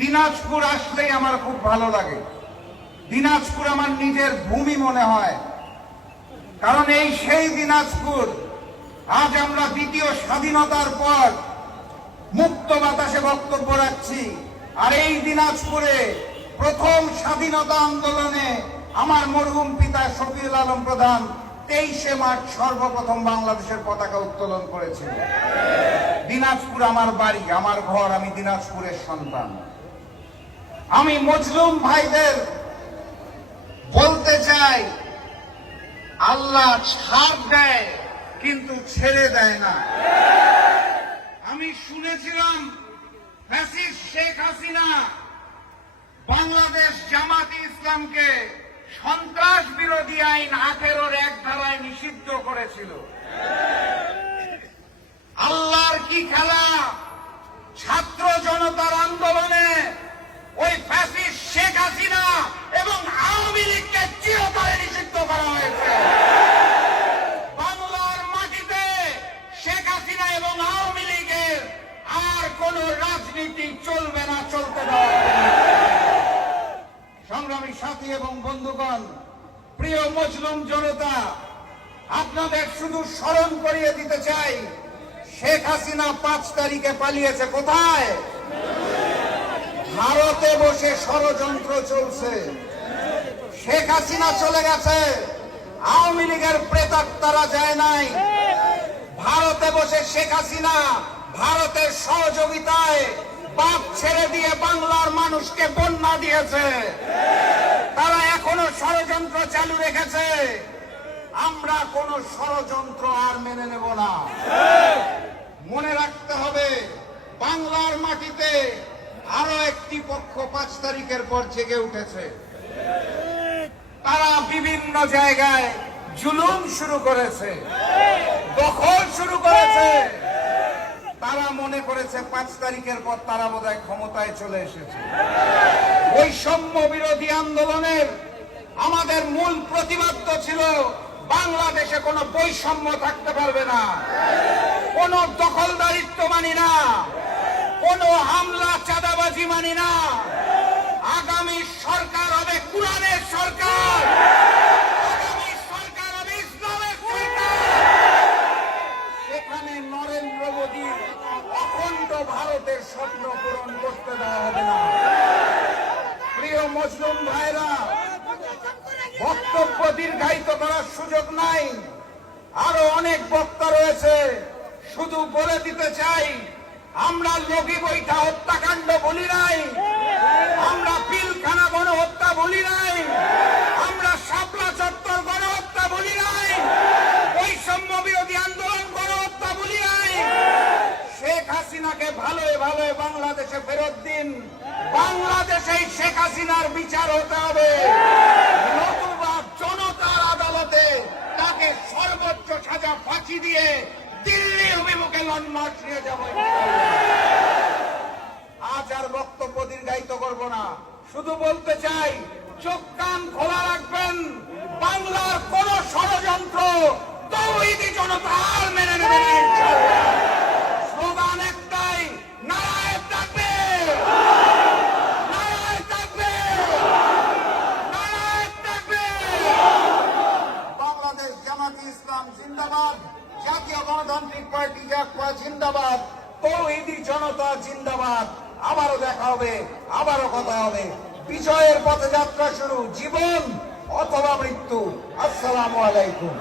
দিনাজপুর আসলেই আমার খুব ভালো লাগে। দিনাজপুর আমার নিজের ভূমি মনে হয়, কারণ এই সেই দিনাজপুর আজ আমরা দ্বিতীয় স্বাধীনতার পর মুক্ত বাতাসে বক্তব্য রাখছি। আর এই দিনাজপুরে প্রথম স্বাধীনতা আন্দোলনে আমার মরহুম পিতা শফিউল আলম প্রধান 23শে মার্চ সর্বপ্রথম বাংলাদেশের পতাকা উত্তোলন করেছিল। দিনাজপুর আমার বাড়ি, আমার ঘর, আমি দিনাজপুরের সন্তান। আমি মজলুম ভাইদের বলতে চাই, আল্লাহ ছাড় দেয় কিন্তু ছেড়ে দেয় না। আমি শুনেছিলাম ফ্যাসিস্ট শেখ হাসিনা বাংলাদেশ জামাতে ইসলামকে সন্ত্রাস বিরোধী আইন 18-র 1 ধারায় নিষিদ্ধ করেছিল। আল্লাহর কি খেলা! ছাত্র জনতার আন্দোলনে ওই ফ্যাসিস্ট শেখ হাসিনা এবং আওয়ামী লীগকে চিরতরে নিষিদ্ধ করা হয়েছে। বাংলার মাটিতে শেখ হাসিনা এবং আওয়ামী লীগের আর কোন রাজনীতি চলবে না, চলতে দেওয়া হবে না। সংগ্রামী সাথী এবং বন্ধুগণ, প্রিয় মজলুম জনতা, আপনাদের শুধু স্মরণ করিয়ে দিতে চাই, শেখ হাসিনা 5 তারিখে পালিয়েছে। কোথায়? ভারতে বসে ষড়যন্ত্র চলছে। শেখ হাসিনা চলে গেছে, আওয়ামী লীগের প্রেতাত্মারা যায় নাই। ভারতে বসে শেখ হাসিনা ভারতের সহযোগিতায় বাপ ছেড়ে দিয়ে বাংলার মানুষকে বন্যা দিয়েছে। তারা এখনো ষড়যন্ত্র চালু রেখেছে। আমরা কোন ষড়যন্ত্র আর মেনে নেব না। মনে রাখতে হবে, বাংলার মাটিতে আরো একটি পক্ষ 5 তারিখের পর জেগে উঠেছে। তারা বিভিন্ন জায়গায় জুলুম শুরু করেছে, দখল শুরু করেছে। তারা মনে করেছে 5 তারিখের পর তারা বোধহয় ক্ষমতায় চলে এসেছে। বৈষম্য বিরোধী আন্দোলনের আমাদের মূল প্রতিবাদ ছিল, বাংলাদেশে কোনো বৈষম্য থাকতে পারবে না, কোন দখলদারিত্ব মানি না, কোন হামলা চাঁদাবাজি মানি না। আগামী সরকার হবে কুরআনের সরকার, আগামী সরকার হবে ইসলামের সরকার। সেখানে নরেন্দ্র মোদীর অখণ্ড ভারতের স্বপ্ন পূরণ করতে দেওয়া হবে না। প্রিয় মুসলিম ভাইরা, বক্তব্য দীর্ঘায়িত করার সুযোগ নাই, আরো অনেক বক্তা রয়েছে। শুধু বলে দিতে চাই, আমরা লগি বৈঠা হত্যাকাণ্ড বলি নাই, আমরা পিলখানা গণহত্যা বলি নাই, আমরা শাপলা চত্বর গণহত্যা বলি নাই, বৈষম্য বিরোধী আন্দোলন গণহত্যা বলি নাই। শেখ হাসিনাকে ভালোই ভালোই বাংলাদেশে ফেরত দিন। বাংলাদেশেই শেখ হাসিনার বিচার হতে হবে, নতুবা জনতার আদালতে তাকে সর্বোচ্চ সাজা ফাঁসি দিয়ে দিল্লি অভিমুখে লন্ডন নিয়ে যাব। আজ আর বক্তব্য দীর্ঘায়িত করব না, শুধু বলতে চাই, চোখ কান খোলা রাখবেন। বাংলার কোন ষড়যন্ত্র তৌহিদি জনতা আর মেনে নেবে না। স্লোগান একটাই, নারায়ে তাকবীর, নারায়ে তাকবীর, নারায়ে তাকবীর। বাংলাদেশ জামাতে ইসলাম জিন্দাবাদ, জাতীয় গণতান্ত্রিক পার্টি জাকপা জিন্দাবাদ, তৌহিদি জনতা জিন্দাবাদ। আবারও দেখা হবে, আবারও কথা হবে। বিজয়ের পথে যাত্রা শুরু, জীবন অথবা মৃত্যু। আসসালামু আলাইকুম।